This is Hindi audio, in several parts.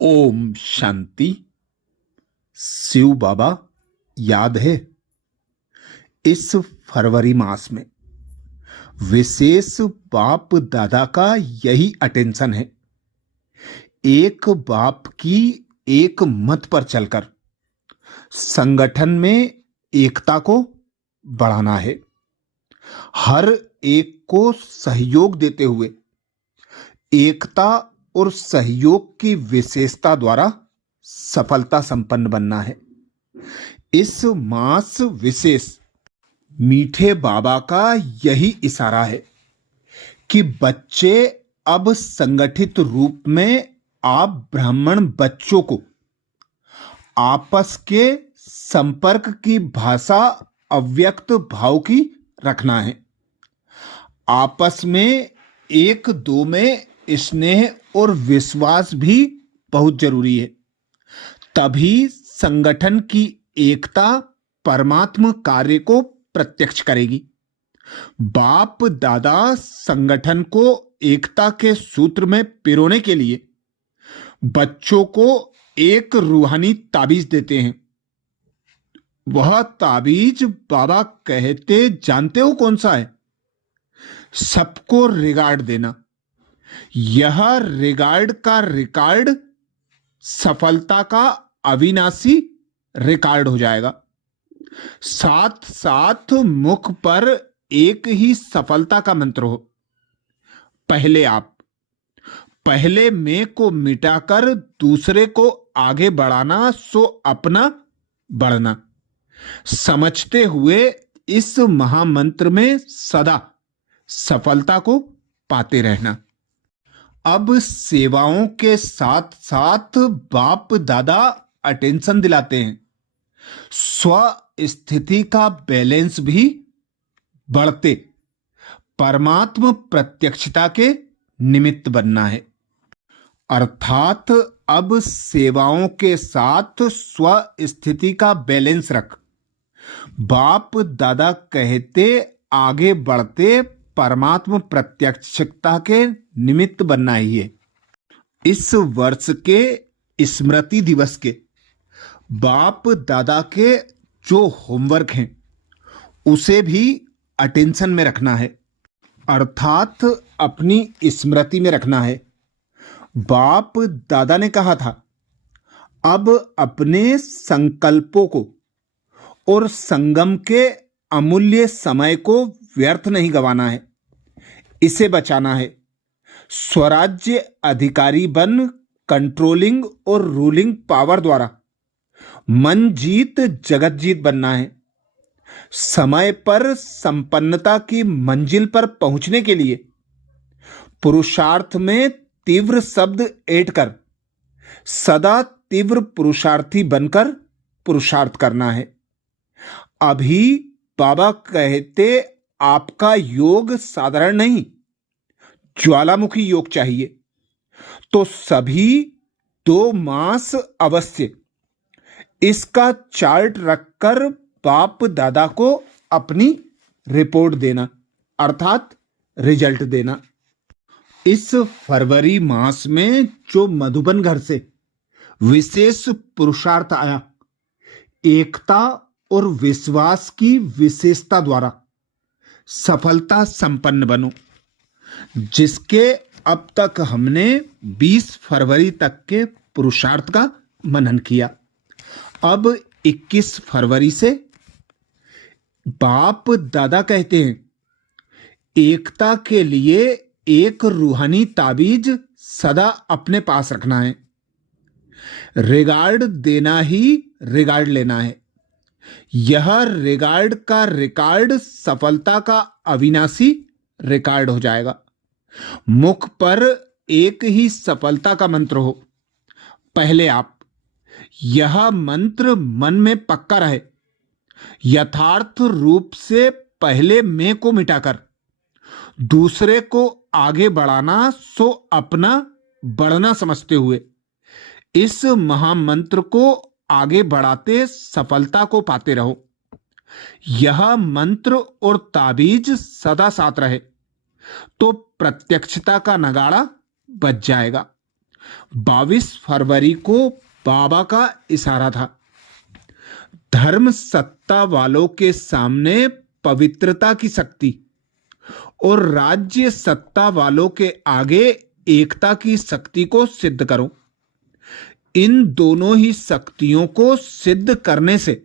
ओम शांति। शिव बाबा याद है, इस फरवरी मास में विशेष बाप दादा का यही अटेंशन है। एक बाप की एक मत पर चलकर संगठन में एकता को बढ़ाना है। हर एक को सहयोग देते हुए एकता और सहयोग की विशेषता द्वारा सफलता संपन्न बनना है। इस मास विशेष मीठे बाबा का यही इशारा है कि बच्चे अब संगठित रूप में आप ब्राह्मण बच्चों को आपस के संपर्क की भाषा अव्यक्त भाव की रखना है। आपस में एक दो में स्नेह और विश्वास भी बहुत जरूरी है। तभी संगठन की एकता परमात्मा कार्य को प्रत्यक्ष करेगी। बाप दादा संगठन को एकता के सूत्र में पिरोने के लिए बच्चों को एक रूहानी ताबीज देते हैं। वह ताबीज बाबा कहते जानते हो कौन सा है? सबको रिगार्ड देना। यह रिगार्ड का रिकॉर्ड सफलता का अविनाशी रिकॉर्ड हो जाएगा। साथ साथ मुख पर एक ही सफलता का मंत्र हो। पहले आप, पहले मैं को मिटाकर दूसरे को आगे बढ़ाना, सो अपना बढ़ना, समझते हुए इस महामंत्र में सदा सफलता को पाते रहना। अब सेवाओं के साथ साथ बाप दादा अटेंशन दिलाते हैं। स्व स्थिति का बैलेंस भी बढ़ते परमात्म प्रत्यक्षता के निमित्त बनना है। अर्थात अब सेवाओं के साथ स्व स्थिति का बैलेंस रख। बाप दादा कहते आगे बढ़ते परमात्म प्रत्यक्षता के निमित्त बनना ही है। इस वर्ष के स्मृति दिवस के बाप दादा के जो होमवर्क हैं उसे भी अटेंशन में रखना है, अर्थात अपनी स्मृति में रखना है। बाप दादा ने कहा था, अब अपने संकल्पों को और संगम के अमूल्य समय को व्यर्थ नहीं गंवाना है, इसे बचाना है। स्वराज्य अधिकारी बन कंट्रोलिंग और रूलिंग पावर द्वारा मन जीत जगत जीत बनना है। समय पर संपन्नता की मंजिल पर पहुंचने के लिए पुरुषार्थ में तीव्र शब्द ऐड कर सदा तीव्र पुरुषार्थी बनकर पुरुषार्थ करना है। अभी बाबा कहते आपका योग साधारण नहीं, ज्वालामुखी योग चाहिए। तो सभी 2 मास अवश्य इसका चार्ट रखकर बाप दादा को अपनी रिपोर्ट देना, अर्थात रिजल्ट देना। इस फरवरी मास में जो मधुबन घर से विशेष पुरुषार्थ आया, एकता और विश्वास की विशेषता द्वारा सफलता संपन्न बनो। जिसके अब तक हमने 20 फरवरी तक के पुरुषार्थ का मनन किया। अब 21 फरवरी से बाप दादा कहते हैं, एकता के लिए एक रूहानी ताबीज सदा अपने पास रखना है। रिगार्ड देना ही रिगार्ड लेना है। यह रिगार्ड का रिकॉर्ड सफलता का अविनाशी रिकॉर्ड हो जाएगा। मुख पर एक ही सफलता का मंत्र हो। पहले आप, यह मंत्र मन में पक्का रहे। यथार्थ रूप से पहले मैं को मिटाकर दूसरे को आगे बढ़ाना, सो अपना बढ़ना समझते हुए इस महामंत्र को आगे बढ़ाते सफलता को पाते रहो। यह मंत्र और ताबीज सदा साथ रहे तो प्रत्यक्षता का नगाड़ा बज जाएगा। 22 फरवरी को बाबा का इशारा था। धर्म सत्ता वालों के सामने पवित्रता की शक्ति और राज्य सत्ता वालों के आगे एकता की शक्ति को सिद्ध करो। इन दोनों ही शक्तियों को सिद्ध करने से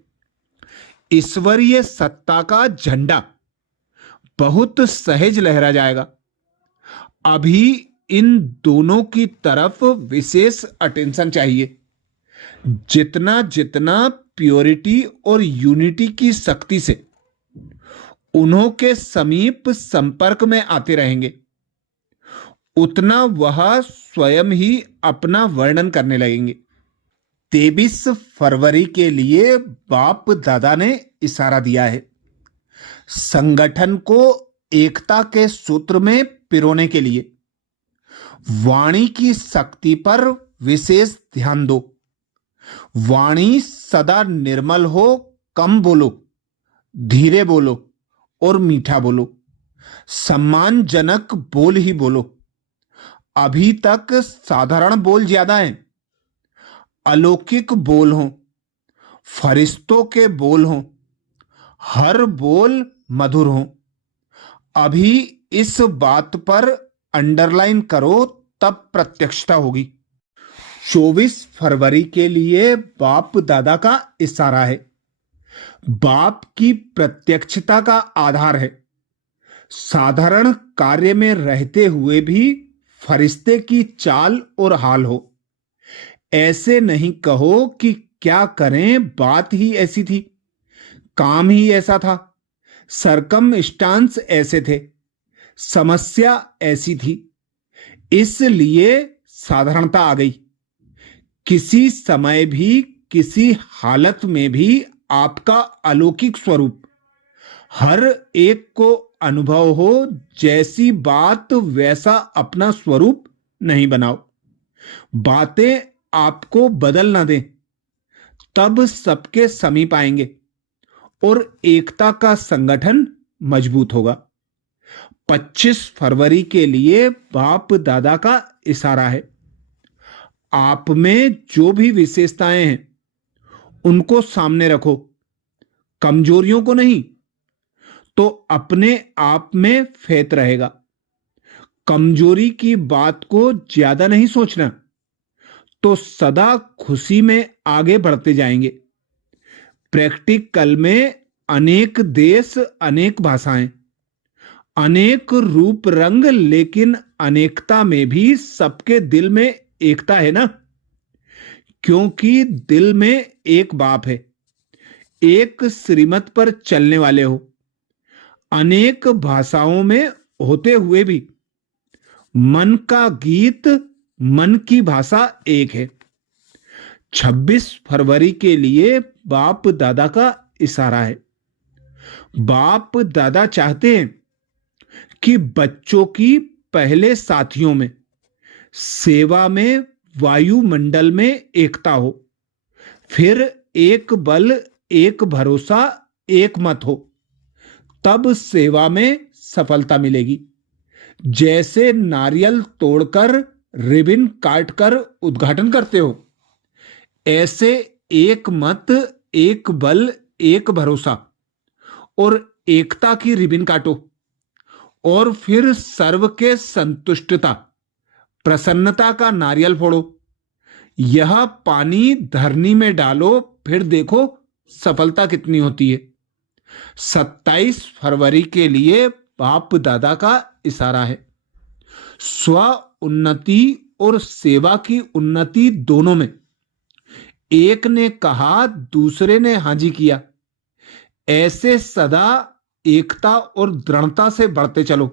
ईश्वरीय सत्ता का झंडा बहुत सहज लहरा जाएगा। अभी इन दोनों की तरफ विशेष अटेंशन चाहिए। जितना जितना प्योरिटी और यूनिटी की शक्ति से उन्हों के समीप संपर्क में आते रहेंगे, उतना वह स्वयं ही अपना वर्णन करने लगेंगे। 23 फरवरी के लिए बाप दादा ने इशारा दिया है। संगठन को एकता के सूत्र में पिरोने के लिए वाणी की शक्ति पर विशेष ध्यान दो। वाणी सदा निर्मल हो, कम बोलो, धीरे बोलो और मीठा बोलो। सम्मानजनक बोल ही बोलो। अभी तक साधारण बोल ज्यादा हैं। अलौकिक बोल हों, फरिश्तों के बोल हों, हर बोल मधुर हों। अभी इस बात पर अंडरलाइन करो, तब प्रत्यक्षता होगी। 24 फरवरी के लिए बाप दादा का इशारा है। बाप की प्रत्यक्षता का आधार है। साधारण कार्य में रहते हुए भी फरिश्ते की चाल और हाल हो। ऐसे नहीं कहो कि क्या करें, बात ही ऐसी थी, काम ही ऐसा था, सरकमस्टांस ऐसे थे, समस्या ऐसी थी, इसलिए साधारणता आ गई। किसी समय भी, किसी हालत में भी आपका अलौकिक स्वरूप हर एक को अनुभव हो। जैसी बात वैसा अपना स्वरूप नहीं बनाओ। बातें आपको बदल न दें, तब सबके समीप आएंगे और एकता का संगठन मजबूत होगा। 25 फरवरी के लिए बाप दादा का इशारा है। आप में जो भी विशेषताएं हैं उनको सामने रखो, कमजोरियों को नहीं, तो अपने आप में फेत रहेगा। कमजोरी की बात को ज्यादा नहीं सोचना, तो सदा खुशी में आगे बढ़ते जाएंगे। प्रैक्टिकल में अनेक देश, अनेक भाषाएं, अनेक रूप रंग, लेकिन अनेकता में भी सबके दिल में एकता है ना, क्योंकि दिल में एक बाप है। एक श्रीमत पर चलने वाले हो। अनेक भाषाओं में होते हुए भी मन का गीत, मन की भाषा एक है। 26 फरवरी के लिए बाप दादा का इशारा है। बाप दादा चाहते हैं कि बच्चों की पहले साथियों में, सेवा में, वायुमंडल में एकता हो, फिर एक बल, एक भरोसा, एक मत हो, तब सेवा में सफलता मिलेगी। जैसे नारियल तोड़कर, रिबन काटकर उद्घाटन करते हो, ऐसे एक मत, एक बल, एक भरोसा और एकता की रिबन काटो और फिर सर्व के संतुष्टता, प्रसन्नता का नारियल फोड़ो। यह पानी धरनी में डालो, फिर देखो सफलता कितनी होती है। 27 फरवरी के लिए बाप दादा का इशारा है। स्व उन्नति और सेवा की उन्नति दोनों में एक ने कहा, दूसरे ने हाजी किया। ऐसे सदा एकता और दृढ़ता से बढ़ते चलो।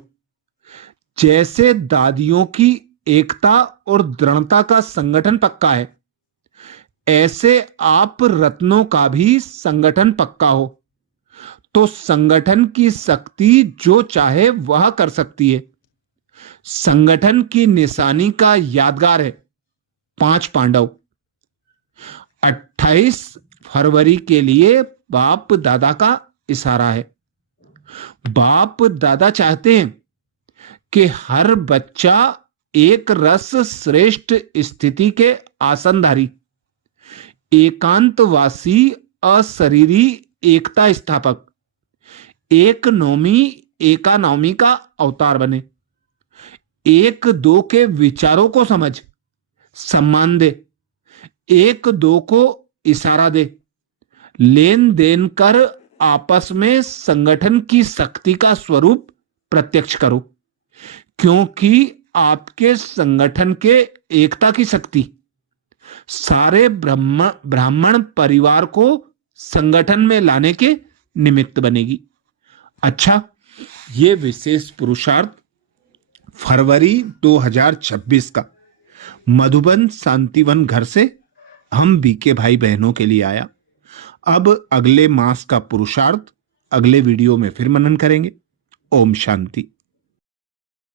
जैसे दादियों की एकता और दृढ़ता का संगठन पक्का है, ऐसे आप रत्नों का भी संगठन पक्का हो, तो संगठन की शक्ति जो चाहे वह कर सकती है। संगठन की निशानी का यादगार है 5 पांडव। 28 फरवरी के लिए बाप दादा का इशारा है। बाप दादा चाहते हैं कि हर बच्चा एक रस श्रेष्ठ स्थिति के आसनधारी, एकांतवासी अशरीरी एकता स्थापक, एक नौमी एकानौमी का अवतार बने। एक दो के विचारों को समझ, सम्मान दे, एक दो को इशारा दे, लेन देन कर आपस में संगठन की शक्ति का स्वरूप प्रत्यक्ष करो, क्योंकि आपके संगठन के एकता की शक्ति सारे ब्राह्मण परिवार को संगठन में लाने के निमित्त बनेगी। अच्छा, ये विशेष पुरुषार्थ फरवरी 2026 का मधुबन शांतिवन घर से हम बीके भाई बहनों के लिए आया। अब अगले मास का पुरुषार्थ अगले वीडियो में फिर मनन करेंगे। ओम शांति।